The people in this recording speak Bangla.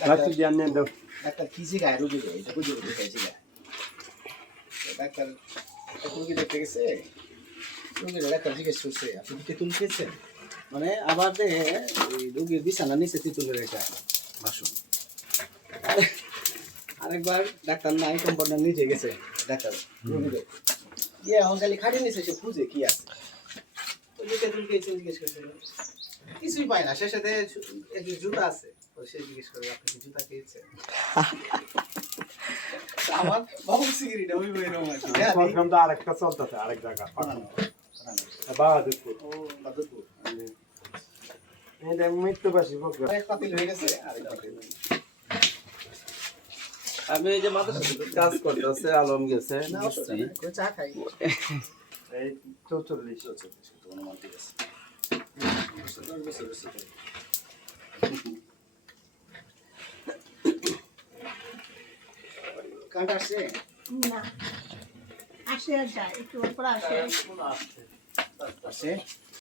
ডাক্তার জ্ঞান নেন দাও ডাক্তার কি জিগায় রোগীকে এটা বুঝে বুঝে খাই জিগায় ডাক্তার রোগী দেখতে গেছে রোগীর ডাক্তার জিজ্ঞেস করছে আপনি কি তেঁতুল খেয়েছেন মানে আবার দেখে ওই রোগীর বিছানার নিচে তেঁতুলের একটা বাসন আরেকবার ডাক্তার নাই কম্পাউন্ডার নিচে গেছে ডাক্তার রোগীদের গিয়ে এখন খালি খাটিয়ে নিচে সে খুঁজে কি আছে ওই যে তেঁতুল খেয়েছেন জিজ্ঞেস করছে কিছুই পায় না সে সাথে একটি জুতা আছে তো সে জিজ্ঞেস করে আপনি কি জুতা খেয়েছেন আমার বাবু সিগারেট ওই বই রকম আছে প্রোগ্রাম তো আরেকটা চলতেছে আরেক জায়গা বাহাদুরপুর ও বাদুরপুর এটা মৃত্যুবাসী প্রোগ্রাম এক পাতিল হয়ে গেছে আরেক পাতিল আমি এই যে মাদ্রাসাতে কাজ করতেছে আলম গেছে না অসুবিধা নেই ওই চা খাই এই 44 তোমার মান ঠিক আছে কাঁটা আসছে না আসে আর যায় একটু পর আসে আসছে